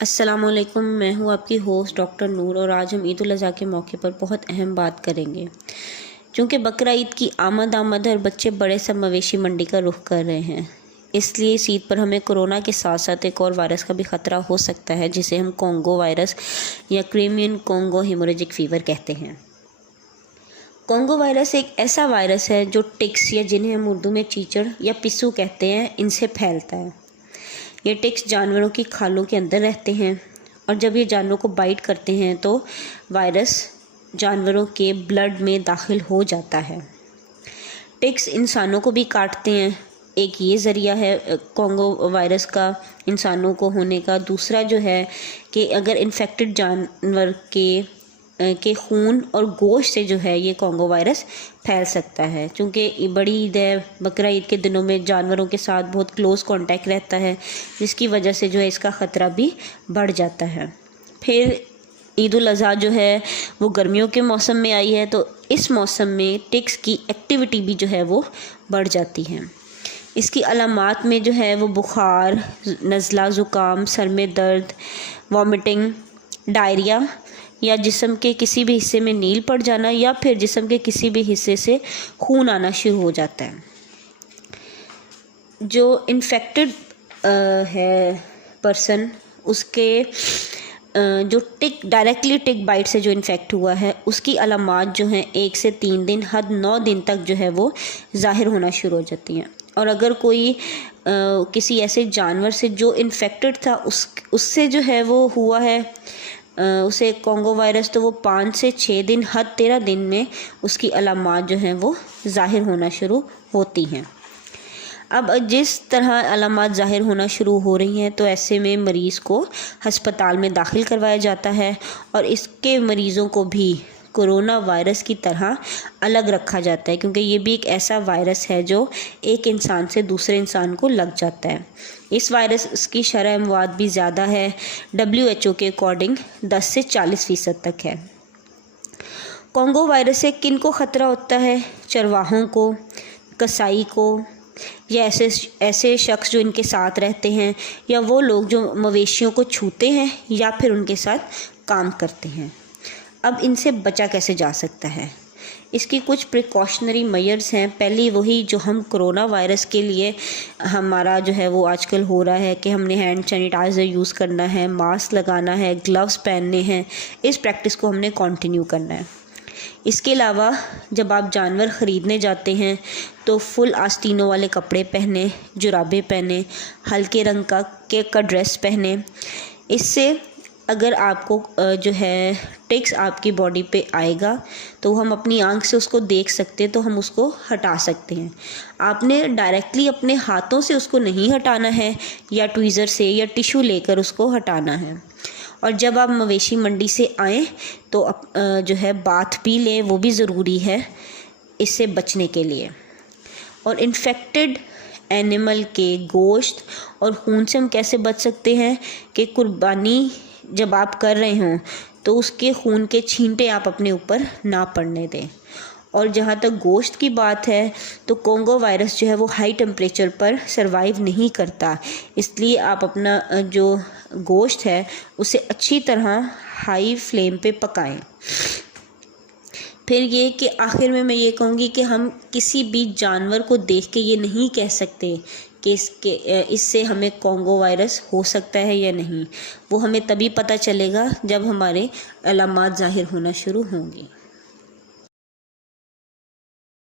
अस्सलाम वालेकुम। मैं हूँ आपकी होस्ट डॉक्टर नूर और आज हम ईद उल अज़हा के मौके पर बहुत अहम बात करेंगे। क्योंकि बकरा ईद की आमद और बच्चे बड़े सब मवेशी मंडी का रुख कर रहे हैं, इसलिए इस ईद पर हमें कोरोना के साथ साथ एक और वायरस का भी ख़तरा हो सकता है, जिसे हम कोंगो वायरस या क्रिमियन कोंगो हेमोरेजिक फ़ीवर कहते हैं। कोंगो वायरस एक ऐसा वायरस है जो टिक्स या जिन्हें हम उर्दू में चीचड़ या पिस्सू कहते हैं, इनसे फैलता है। ये टिक्स जानवरों की खालों के अंदर रहते हैं और जब ये जानवरों को बाइट करते हैं तो वायरस जानवरों के ब्लड में दाखिल हो जाता है। टिक्स इंसानों को भी काटते हैं, एक ये ज़रिया है कोंगो वायरस का इंसानों को होने का। दूसरा जो है कि अगर इन्फेक्टेड जानवर के खून और गोश्त से जो है ये कोंगो वायरस फैल सकता है। क्योंकि बड़ी ईद है, बकरा ईद के दिनों में जानवरों के साथ बहुत क्लोज़ कांटेक्ट रहता है, जिसकी वजह से जो है इसका ख़तरा भी बढ़ जाता है। फिर ईद उल अज़हा जो है वो गर्मियों के मौसम में आई है, तो इस मौसम में टिक्स की एक्टिविटी भी जो है वो बढ़ जाती है। इसकी अलामात में जो है वो बुखार, नज़ला, ज़ुकाम, सर में दर्द, वॉमिटिंग, डायरिया या जिस्म के किसी भी हिस्से में नील पड़ जाना या फिर जिस्म के किसी भी हिस्से से खून आना शुरू हो जाता है। जो इन्फेक्टेड है पर्सन, उसके जो डायरेक्टली टिक बाइट से जो इन्फेक्ट हुआ है, उसकी अलामात जो हैं 1 से 3 दिन, हद 9 दिन तक जो है वो ज़ाहिर होना शुरू हो जाती हैं। और अगर कोई किसी ऐसे जानवर से जो इन्फेक्टेड था उससे जो है वो हुआ है उसे कोंगो वायरस, तो वो 5 से 6 दिन, हद 13 दिन में उसकी अलामात जो हैं वो ज़ाहिर होना शुरू होती हैं। अब जिस तरह अलामात ज़ाहिर होना शुरू हो रही हैं, तो ऐसे में मरीज़ को हस्पताल में दाखिल करवाया जाता है और इसके मरीज़ों को भी कोरोना वायरस की तरह अलग रखा जाता है, क्योंकि ये भी एक ऐसा वायरस है जो एक इंसान से दूसरे इंसान को लग जाता है। इस वायरस की शरह अमवात भी ज़्यादा है, WHO के अकॉर्डिंग 10 से 40% तक है। कोंगो वायरस से किन को ख़तरा होता है? चरवाहों को, कसाई को, या ऐसे शख्स जो इनके साथ रहते हैं, या वो लोग जो मवेशियों को छूते हैं या फिर उनके साथ काम करते हैं। अब इनसे बचा कैसे जा सकता है? इसकी कुछ प्रिकॉशनरी मेजर्स हैं। पहली वही जो हम कोरोना वायरस के लिए हमारा जो है वो आजकल हो रहा है कि हमने हैंड सैनिटाइज़र यूज़ करना है, मास्क लगाना है, ग्लव्स पहनने हैं। इस प्रैक्टिस को हमने कंटिन्यू करना है। इसके अलावा जब आप जानवर ख़रीदने जाते हैं तो फुल आस्तीनों वाले कपड़े पहने, जुराबे पहने, हल्के रंग का ड्रेस पहने। इससे अगर आपको जो है टिक्स आपकी बॉडी पे आएगा तो हम अपनी आंख से उसको देख सकते हैं, तो हम उसको हटा सकते हैं। आपने डायरेक्टली अपने हाथों से उसको नहीं हटाना है, या ट्वीज़र से या टिश्यू लेकर उसको हटाना है। और जब आप मवेशी मंडी से आएँ तो जो है बाथ भी लें, वो भी ज़रूरी है इससे बचने के लिए। और इन्फेक्टेड एनिमल के गोश्त और खून से हम कैसे बच सकते हैं कि कुर्बानी जब आप कर रहे हों तो उसके खून के छींटे आप अपने ऊपर ना पड़ने दें। और जहाँ तक गोश्त की बात है, तो कोंगो वायरस जो है वो हाई टेम्परेचर पर सरवाइव नहीं करता, इसलिए आप अपना जो गोश्त है उसे अच्छी तरह हाई फ्लेम पे पकाएं। फिर ये कि आखिर में मैं ये कहूँगी कि हम किसी भी जानवर को देख के ये नहीं कह सकते कि इससे हमें कोंगो वायरस हो सकता है या नहीं। वो हमें तभी पता चलेगा जब हमारे अलामात ज़ाहिर होना शुरू होंगे।